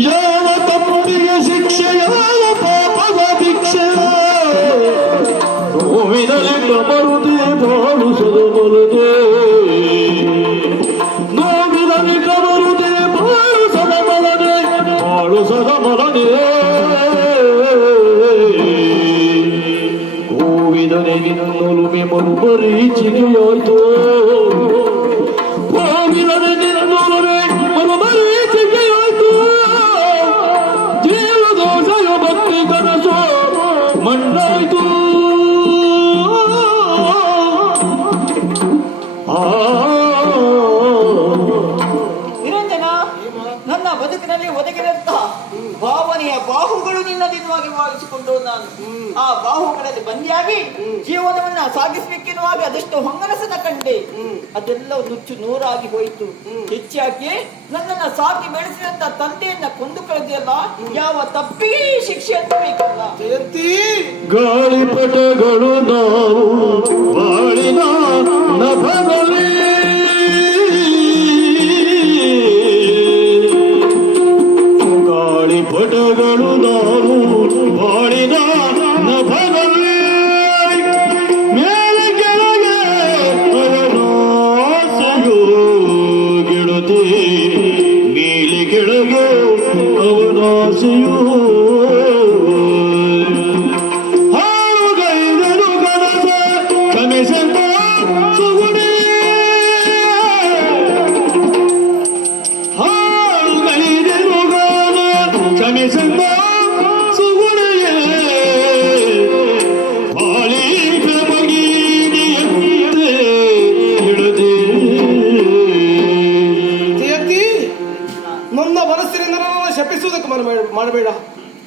ಯಾವ ತಪ್ಪಿಗೆ ಶಿಕ್ಷೆ ಯಾವ ಪಾಪದ ಭಿಕ್ಷೆ. ನೋವಿನಲ್ಲಿಟ್ಟ ಮರುದೇ. ಬಾಳುಸದ ಬಲದೆ ನೋವಿನಲ್ಲಿಟ್ಟ ಮರುದೇ, ಬಾಳುಸದ ಬಲದೆ ಬಾಳುಸದ ಬಲದೆ ಹೂವಿನ ನೆಗಿನೊಲುಮೆ ಮರುಮರೀಚಿಕೆಯಾಯ್ತು ನನ್ನ ಬದುಕಿನಲ್ಲಿ ಒದಗಿದಂತಹ ಭಾವನೆಯ ಬಾಹುಗಳು ನಿನ್ನ ದಿನವಾಗಿ ಭಾವಿಸಿಕೊಂಡು ನಾನು. ಆ ಬಾಹುಗಳಲ್ಲಿ ಬಂದಿಯಾಗಿ ಜೀವನವನ್ನ ಸಾಗಿಸಬೇಕೆನ್ನುವಾಗ ಅದೆಷ್ಟು ಹೊಂಗನಸನ ಕಂಡೆ. ಅದೆಲ್ಲ ನುಚ್ಚು ನೂರಾಗಿ ಹೋಯಿತು. ಹೆಚ್ಚಾಗಿ ನನ್ನನ್ನ ಸಾಕಿ ಬೆಳೆಸಿದಂತ ತಂದೆಯನ್ನ ಕೊಂದು ಕಳೆದಿಯಲ್ಲ ಯಾವ ತಪ್ಪಿ ಶಿಕ್ಷೆ ಅಂತ ಬೇಕಲ್ಲ. ಜಯಂತಿ. ಗಾಳಿಪಟಗಳು ನಾವು ಬಾಳಿನ ನಭದಲ್ಲಿ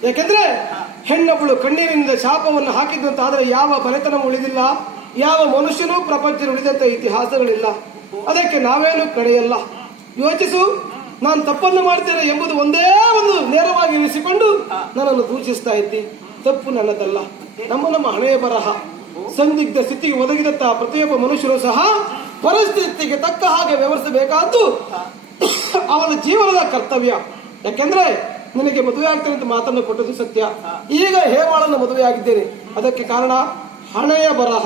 ಯಾಕೆಂದ್ರೆ ಹೆಣ್ಣೊಬ್ಬಳು ಕಣ್ಣೀರಿನಿಂದ ಶಾಪವನ್ನು ಹಾಕಿದ್ದು ಆದ್ರೆ ಯಾವ ಬಲೆತನ ಉಳಿದಿಲ್ಲ. ಯಾವ ಮನುಷ್ಯನೂ ಪ್ರಪಂಚ ಉಳಿದಂತ ಇತಿಹಾಸಗಳಿಲ್ಲ. ಅದಕ್ಕೆ ನಾವೇನು ಕಡೆಯಲ್ಲ. ಯೋಚಿಸು, ನಾನು ತಪ್ಪನ್ನು ಮಾಡ್ತೇನೆ ಎಂಬುದು ಒಂದೇ ಒಂದು ನೇರವಾಗಿ ಇರಿಸಿಕೊಂಡು ನನ್ನನ್ನು ದೂಷಿಸ್ತಾ ಇದ್ದಿ. ತಪ್ಪು ನನ್ನದಲ್ಲ. ನಮ್ಮ ನಮ್ಮ ಹಣೆಯ ಬರಹ. ಸಂದಿಗ್ಧ ಸ್ಥಿತಿಗೆ ಒದಗಿದಂತಹ ಪ್ರತಿಯೊಬ್ಬ ಮನುಷ್ಯರು ಸಹ ಪರಿಸ್ಥಿತಿಗೆ ತಕ್ಕ ಹಾಗೆ ವ್ಯವಹರಿಸಬೇಕಾದ್ದು ಅವನ ಜೀವನದ ಕರ್ತವ್ಯ. ಯಾಕೆಂದ್ರೆ ನಿನಗೆ ಮದುವೆ ಆಗ್ತೇನೆ ಅಂತ ಮಾತನ್ನು ಕೊಟ್ಟದ್ದು ಸತ್ಯ. ಈಗ ಹೇಮಾಳನ್ನು ಮದುವೆ ಆಗಿದ್ದೇನೆ ಅದಕ್ಕೆ ಕಾರಣ ಹಣೆಯ ಬರಹ.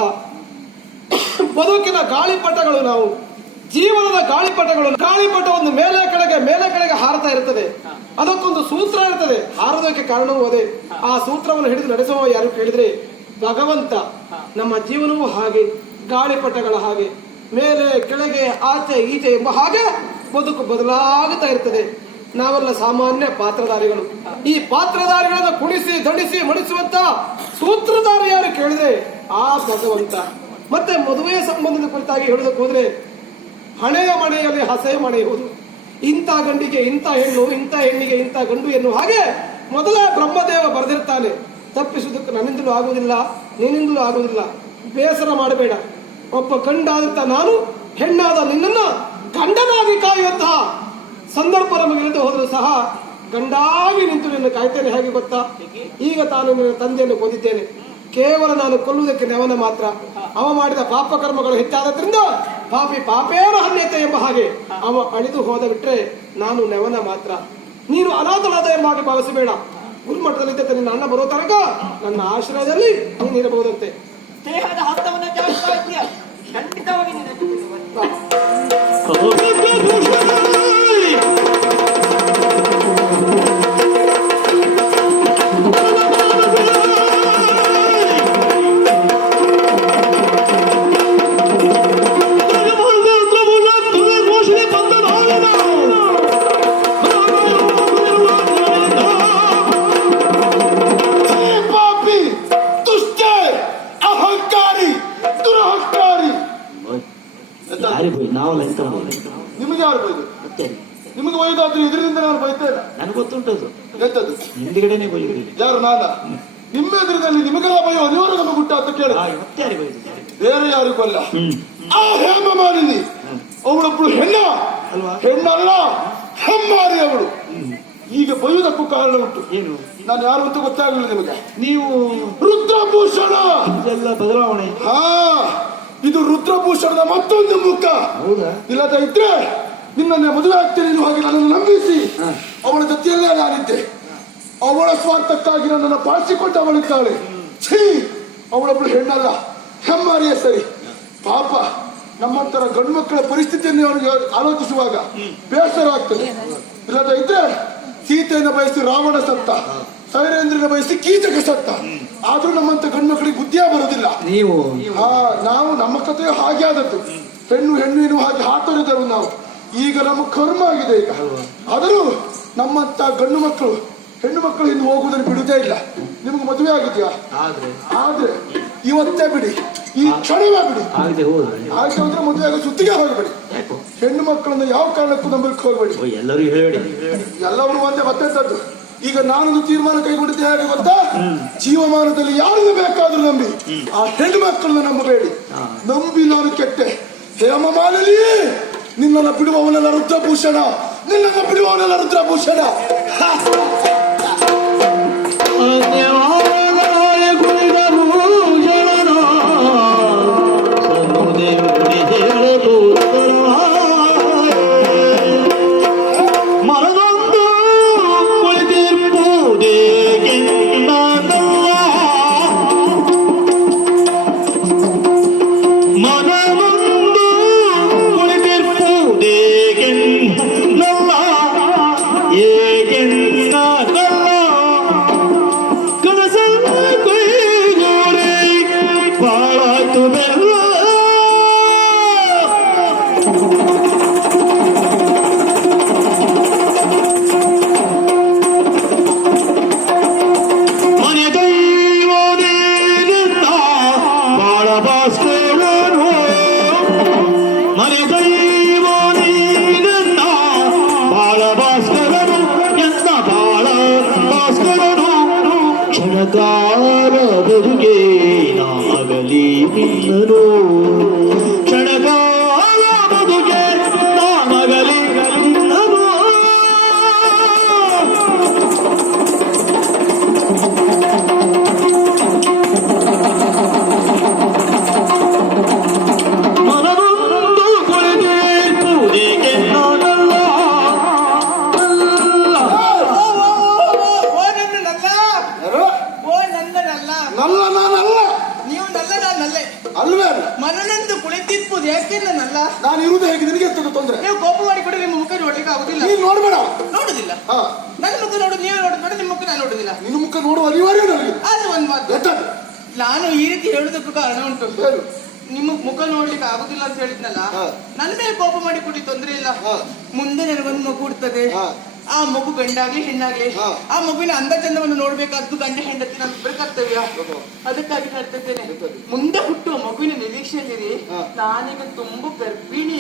ಬದುಕಿನ ಗಾಳಿಪಟಗಳು ನಾವು. ಜೀವನದ ಗಾಳಿಪಟಗಳು. ಗಾಳಿಪಟ ಒಂದು ಮೇಲೆ ಕೆಳಗೆ ಮೇಲೆ ಕೆಳಗೆ ಹಾರತಾ ಇರ್ತದೆ ಅದಕ್ಕೊಂದು ಸೂತ್ರ ಇರ್ತದೆ ಹಾರೋದಕ್ಕೆ ಕಾರಣವೂ ಅದೇ. ಆ ಸೂತ್ರವನ್ನು ಹಿಡಿದು ನಡೆಸುವ ಯಾರು ಕೇಳಿದ್ರೆ ಭಗವಂತ. ನಮ್ಮ ಜೀವನವೂ ಹಾಗೆ. ಗಾಳಿಪಟಗಳ ಹಾಗೆ. ಮೇಲೆ, ಕೆಳಗೆ, ಆಚೆ, ಈಚೆ ಎಂಬ ಹಾಗೆ ಬದುಕು ಬದಲಾಗುತ್ತಾ ಇರ್ತದೆ ನಾವೆಲ್ಲ ಸಾಮಾನ್ಯ ಪಾತ್ರಧಾರಿಗಳು. ಈ ಪಾತ್ರಧಾರಿಗಳನ್ನು ಕುಣಿಸಿ, ದಡಿಸಿ ಮಡಿಸುವಂತ ಸೂತ್ರಧಾರ ಯಾರು ಕೇಳಿದ್ರೆ ಆ ಭಗವಂತ. ಮತ್ತೆ ಮದುವೆಯ ಸಂಬಂಧದ ಕುರಿತಾಗಿ ಹೇಳೋದಕ್ಕೆ ಹೋದ್ರೆ ಹಣೆಯ ಮನೆಯಲ್ಲಿ ಹಸೆ ಮನೆಯುವುದು ಇಂಥ ಗಂಡಿಗೆ ಇಂಥ ಹೆಣ್ಣು, ಇಂಥ ಹೆಣ್ಣಿಗೆ ಇಂಥ ಗಂಡು ಎನ್ನುವ ಹಾಗೆ ಮೊದಲ ಬ್ರಹ್ಮದೇವ ಬರೆದಿರ್ತಾನೆ. ತಪ್ಪಿಸುವುದಕ್ಕೆ ನನ್ನಿಂದಲೂ ಆಗುವುದಿಲ್ಲ, ನಿನ್ನಿಂದಲೂ ಆಗುವುದಿಲ್ಲ. ಬೇಸರ ಮಾಡಬೇಡ. ಒಬ್ಬ ಗಂಡಾದಂತ ನಾನು ಹೆಣ್ಣಾದ ನಿನ್ನನ್ನು ಗಂಡನಾಗಿ ಕಾಯುವಂತಹ ಸಂದರ್ಭ ನಮಗಿಲ್ಲದೆ ಹೋದರೂ ಸಹ ಗಂಡಾಗಿ ನಿಂತು ನಿನ್ನ ಕಾಯ್ತೇನೆ ಹೇಗೆ ಗೊತ್ತಾ? ಈಗ ತಾನು ನಿನ್ನ ತಂದೆಯನ್ನು ಕೊಂದಿದ್ದೇನೆ ಕೇವಲ ನಾನು ಕೊಲ್ಲುವುದಕ್ಕೆ ನೆವನ ಮಾತ್ರ. ಅವ ಮಾಡಿದ ಪಾಪ ಕರ್ಮಗಳು ಹೆಚ್ಚಾದದ್ರಿಂದ ಪಾಪಿ ಪಾಪೇನ ಹನ್ಯತೆ ಎಂಬ ಹಾಗೆ ಅವ ಅಳಿದು ಹೋದ ಬಿಟ್ರೆ ನಾನು ನೆವನ ಮಾತ್ರ. ನೀನು ಅನಾಥನಾದ ಎಂಬ ಹಾಗೆ ಭಾವಿಸಬೇಡ ಗುರುಮಠದಲ್ಲಿದ್ದ ನಿನ್ನ ಅಣ್ಣ ಬರೋ ತನಕ ನನ್ನ ಆಶ್ರಯದಲ್ಲಿ ನೀನು ಇರಬಹುದಂತೆ. ದೇಹದ ಇದೆಯ ಖಂಡಿತವಾಗಿ ಎಂತದ್ದು ಬೈದಿದ್ದೀನಿ ಯಾರು ನಾನ? ನಿಮ್ಮ ಎದುರಿನಲ್ಲಿ ನಿಮಗೆಲ್ಲ ಬಯೋ ಅನಿವಾರ್ಯ ನಮಗೆ ಗುಟ್ಟ ಅಂತ ಕೇಳ. ಬೇರೆ ಯಾರಿಗೂ ಅಲ್ಲ ಆ ಹೇಮ ಮಾಲಿನಿ. ಅವಳೊಬ್ಳು ಹೆಣ್ಣ. ಅಲ್ವಾ? ಹೆಣ್ಣಲ್ಲ ಹೆಮ್ಮಾರಿ ಅವಳು. ಈಗ ಬೈಯುವುದಕ್ಕೂ ಕಾರಣ ಉಂಟು. ಏನು? ನಾನು ಯಾರು ಅಂತ ಗೊತ್ತಾಗಲಿಲ್ಲ ನಿಮಗೆ. ನೀವು ರುದ್ರಭೂಷಣ. ಇದೆಲ್ಲ ಬದಲಾವಣೆ. ಹಾ ಇದು ರುದ್ರಭೂಷಣದ ಮತ್ತೊಂದು ಮುಖ. ಹೌದಾ? ಇಲ್ಲದ ಇದ್ರೆ ನಿನ್ನನ್ನೇ ಮದುವೆ ಆಗ್ತೇನೆ ಹಾಗೆ ನನ್ನನ್ನು ನಂಬಿಸಿ. ಅವಳ ಜೊತೆಯಲ್ಲೇ ನಾನು ಸ್ವಾರ್ಥಕ್ಕಾಗಿ ನನ್ನನ್ನು ಬಳಸಿಕೊಂಡು ಅವಳಿದ್ದಾಳೆ ಛೀ! ಅವಳೊಬ್ಳು ಹೆಣ್ಣಲ್ಲ. ಹೆಮ್ಮಾರಿಯ ಸರಿ. ಪಾಪ ನಮ್ಮಂತರ ಗಂಡು ಮಕ್ಕಳ ಪರಿಸ್ಥಿತಿಯನ್ನು ಅವರಿಗೆ ಆಲೋಚಿಸುವಾಗ ಬೇಸರ ಆಗ್ತದೆ. ಇಲ್ಲದ ಇದ್ರೆ ಸೀತೆಯನ್ನು ಬಯಸಿ ರಾವಣ ಸತ್ತ ಸೈರೇಂದ್ರನ ಬಯಸಿ ಕೀಚಕ ಸತ್ತ. ಆದ್ರೂ ನಮ್ಮಂತ ಗಂಡು ಮಕ್ಕಳಿಗೆ ಬುದ್ಧಿಯೇ ಬರುವುದಿಲ್ಲ. ನೀವು. ಹಾ ನಾವು ನಮ್ಮ ಕಥೆಯು ಹಾಗೆ ಆದದ್ದು. ಹೆಣ್ಣು ಹೆಣ್ಣು ಎನ್ನುವ ಹಾಗೆ ಹಾತೊರೆದರು ನಾವು. ಈಗ ನಮ್ಮ ಕರ್ಮ ಆಗಿದೆ ಈಗ. ಆದರೂ ನಮ್ಮಂತ ಗಂಡು ಮಕ್ಕಳು ಹೆಣ್ಣು ಮಕ್ಕಳು ಇನ್ನು ಹೋಗುವುದನ್ನು ಬಿಡುವುದೇ ಇಲ್ಲ. ನಿಮ್ಗೆ ಮದುವೆ ಆಗಿದೆಯಾ? ಆದ್ರೆ. ಇವತ್ತೇ ಬಿಡಿ ಈ ಕ್ಷಣವೇ ಬಿಡಿ. ಆಗದೆ ಹೋದ್ರೆ. ಆಯ್ತು ಅಂದ್ರೆ ಮದುವೆ ಆಗೋ ಸುತ್ತಿಗೆ ಹೋಗಬೇಡಿ. ಹೆಣ್ಣು ಮಕ್ಕಳನ್ನು ಯಾವ ಕಾರಣಕ್ಕೂ ನಂಬಲಿಕ್ಕೆ ಹೋಗಬೇಡಿ. ಎಲ್ಲರೂ ಹೇಳಿ. ಎಲ್ಲವರು ಒಂದೇ ಮತ್ತೆಂತದ್ದು ಈಗ ನಾನೊಂದು ತೀರ್ಮಾನ ಕೈಗೊಂಡಿದ್ದೆ ಹೇಗೆ ಗೊತ್ತಾ? ಜೀವಮಾನದಲ್ಲಿ ಯಾರನ್ನು ಬೇಕಾದ್ರೂ ನಂಬಿ ಆ ಹೆಣ್ಣು ಮಕ್ಕಳನ್ನ ನಂಬಬೇಡಿ. ನಂಬಿ ನಾನು ಕೆಟ್ಟೆ. ಹೇಮ ಮಾಲಲಿ ನಿನ್ನನ್ನು ಬಿಡುವವನೆಲ್ಲ ರುದ್ರಭೂಷಣ. ನಿನ್ನನ್ನು ಬಿಡುವವನೆಲ್ಲ ರುದ್ರಭೂಷಣ. ಹ! ಭಾಸ್ಕರನು ಎಂದ ಬಾಳ ಭಾಸ್ಕರನು ಕ್ಷಣಕಾರ ಬದುಗೆ ನಾಗಲಿ ನಿನ್ನನು. ನಿನಗೆ ಎತ್ತದ ತೊಂದ್ರೆ? ನೀವು ಕೋಪ ಮಾಡಿಬಿಟ್ಟು ನಿಮ್ಮ ಮುಖ ನೋಡ್ಲಿಕ್ಕೆ ಆಗುದಿಲ್ಲ. ನೀವು ನೋಡ್ಬೇಡ. ನೋಡುದಿಲ್ಲ. ಹಾ. ನನ್ನ ಮುಖ ನೋಡು ನೀವು ನೋಡ್ಬೇಡ ನಿಮ್ಮ ಮುಖ ನಾನು ನೋಡುದಿಲ್ಲ. ನಿನ್ನ ಮುಖ ನೋಡುವ ಅನಿವಾರ್ಯ ನನಗೆ. ಆದ್ರೆ ಒಂದ್ ಮಾತು. ಗೊತ್ತಾ ನಾನು ಈ ರೀತಿ ಹೇಳುದಕ್ಕೂ ಕಾರಣ ಉಂಟು. ಹೇಳು. ನಿಮ್ಮ ಮುಖ ನೋಡ್ಲಿಕ್ಕೆ ಆಗುದಿಲ್ಲ ಅಂತ ಹೇಳಿದ್ನಲ್ಲ ನನ್ನ ಮೇಲೆ ಕೋಪ ಮಾಡಿ ಕೊಡಿ ತೊಂದ್ರೆ ಇಲ್ಲ. ಹಾ. ಮುಂದೆ ನನಗೊಂದು ಮಗು ಹುಡ್ತದೆ. ಆ ಮಗು ಗಂಡಾಗ್ಲಿ ಹೆಣ್ಣಾಗ್ಲಿ ಹಾ. ಆ ಮಗುವಿನ ಅಂದ ಚಂದವನ್ನು ನೋಡ್ಬೇಕಾದ್ದು ಗಂಡ ಹೆಂಡತಿ ನಮ್ಮಿಬ್ಬರ ಕರ್ತವ್ಯ. ಅದಕ್ಕಾಗಿ ಇದ್ದೇನೆ ಮುಂದೆ ಹುಟ್ಟುವ ಮಗುವಿನ ನಿರೀಕ್ಷೆಯಲ್ಲಿರಿ. ಹಾ. ನಾನೀಗ ತುಂಬಾ ಗರ್ಭಿಣಿ.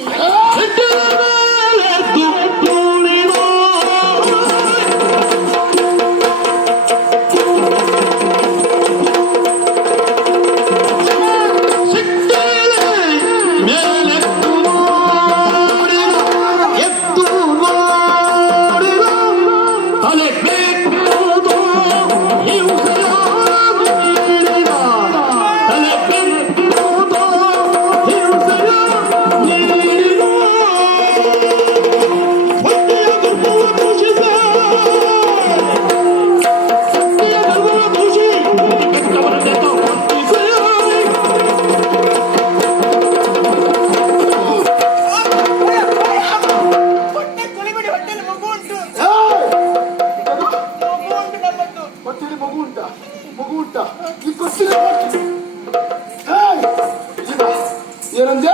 ಏನಂದೆ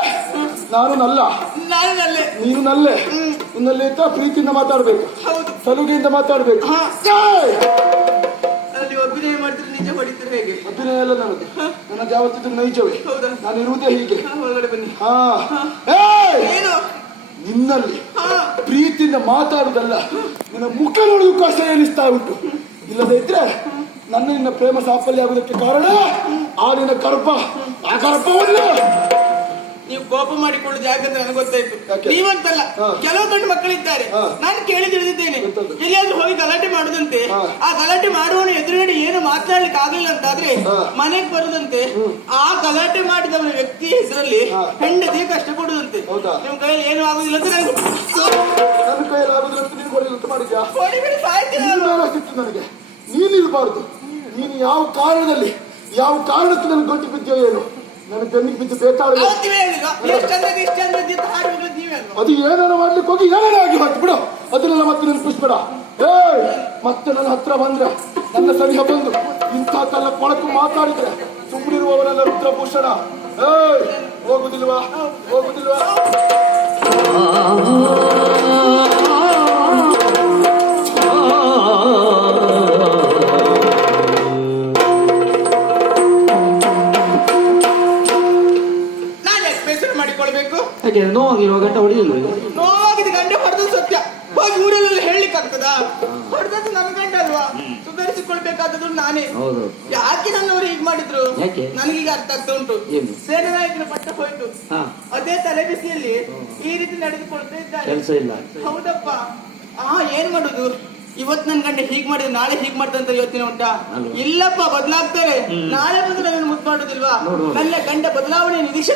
ನಾನು ನಲ್ಲ. ನಾನು ನಲ್ಲೆ. ನೀನು ನಲ್ಲೆ. ನಿನ್ನಲ್ಲಿ ಅಂತ ಪ್ರೀತಿಯಿಂದ ಮಾತಾಡ್ಬೇಕು. ಸಲುಗೆಯಿಂದ ಮಾತಾಡ್ಬೇಕು. ಅಭಿನಯ ಎಲ್ಲ ನನಗೆ. ನನ್ನ ಯಾವತ್ತಿದ್ರು ನೈಜವೇ. ಹೌದಾ? ನಾನು ಇರುವುದೇ ಹೀಗೆ. ಹಾ, ಬನ್ನಿ. ಹಾ. ಏಯ್! ಏನು? ನಿನ್ನಲ್ಲಿ ಪ್ರೀತಿಯಿಂದ ಮಾತಾಡುದಲ್ಲ ನಿನ್ನ ಮುಖ ನೋಡುವುದಕ್ಕೂ ಕಷ್ಟ ಎನಿಸ್ತಾ ಉಂಟು. ಇಲ್ಲದೇ ಇದ್ರೆ ನನ್ನ ನಿನ್ನ ಪ್ರೇಮ ಸಾಫಲ್ಯ ಆಗುವುದಕ್ಕೆ ಕಾರಣ ಆ ನಿನ್ನ ಕರ್ಪ. ಆ ಗರ್ಭವನ್ನು ಕೋಪ ಮಾಡಿಕೊಳ್ಳುದು ಯಾಕಂದ್ರೆ ನನಗೆ ಗೊತ್ತಾಯ್ತು? ನೀವಂತಲ್ಲ. ಕೆಲವು ಗಂಡು ಮಕ್ಕಳಿದ್ದಾರೆ. ನಾನು ಕೇಳಿ ತಿಳಿದಿದ್ದೇನೆ? ಎಲ್ಲಿಯಾದ್ರೂ ಹೋಗಿ ಗಲಾಟೆ ಮಾಡುದಂತೆ ಆ ಗಲಾಟೆ ಮಾಡುವವನು ಎದುರುಗಡೆ ಏನು ಮಾತನಾಡ್ಲಿಕ್ಕೆ ಆಗಲಿಲ್ಲ ಅಂತಾದ್ರೆ. ಮನೆಗೆ ಬರುದಂತೆ ಆ ಗಲಾಟೆ ಮಾಡಿದವನ ವ್ಯಕ್ತಿ ಹೆಸರಲ್ಲಿ. ಹೆಂಡತಿ ಕಷ್ಟ ಕೊಡುದಂತೆ ಹೌದಾ? ನಿಮ್ ಕೈಯಲ್ಲಿ ಏನು ಆಗುದಿಲ್ಲ ಅಂತ ನನಗೆ ನೀನಿರಬಾರ್ದು ನೀನು ಯಾವ ಕಾರಣದಲ್ಲಿ ಯಾವ ಕಾರಣಕ್ಕೆ ನನಗೆ ಗಂಟು ಬಿದ್ದೆಯೋ ಏನು ನನ್ನ ಬೆನ್ನಿಗೆ ಬಿದ್ದು ಬೇಕಾದ್ರೆ ಅವತ್ತು ನೀವೇ ಹೇಳಿಲ್ವಾ? ಎಷ್ಟಂದ್ರೆ ಇಷ್ಟ ಅಂತ ಹಾಗೆ ನೀವೇ ಅಲ್ವಾ? ಅದು ಏನಾರ ಮಾಡ್ಲಿಕ್ಕೆ ಹೋಗಿ ಏನಾರ ಆಗಿ ಹೊತ್ತು ಬಿಡು. ಅದನ್ನೆಲ್ಲ ಮತ್ತೆ ನೆನಪಿಸ್ಬೇಡ ಏ ಮತ್ತೆ ನನ್ನ ಹತ್ರ ಬಂದ್ರೆ ನನ್ನ ಸನಿಹ ಬಂದು ಇಂಥ ಕಲ್ಲ ಕೊಳಕು ಮಾತಾಡಿದ್ರೆ ಸುಮ್ಮನಿರುವವರೆಲ್ಲ ರುದ್ರಭೂಷಣ. ಏ ಹೋಗುದಿಲ್ವಾ? ಹೋಗುದಿಲ್ವಾ? ಮಾಡಿದ್ರು? ನನಗೀಗ ಅರ್ಥ ಆಗ್ತಾ ಉಂಟು? ಸೇನಾ ನಾಯಕನ ಪಟ್ಟ ಹೋಯ್ತು. ಅದೇ ತಲೆ ಬಿಸಿಯಲ್ಲಿ ಈ ರೀತಿ ನಡೆದುಕೊಳ್ತಾ ಇದ್ದಾರೆ. ಹೌದಪ್ಪ. ಆ ಏನ್ ಮಾಡುದು? ಇವತ್ ನನ್ ಗಂಡ ಹೀಗ್ ಮಾಡಿದ್ರೆ ನಾಳೆ ಹೀಗ್ ಮಾಡ್ದಂತ ಯೋಚನೆ ಉಂಟಾ? ಇಲ್ಲಪ್ಪ ಬದಲಾಗ್ತಾರೆ. ನಾಳೆ ಬಂದು ನನ್ನ ಮುದ್ದು ಮಾಡುದಿಲ್ವಾ. ನನ್ನ ಗಂಡ ಬದಲಾವಣೆ ನಿರೀಕ್ಷೆ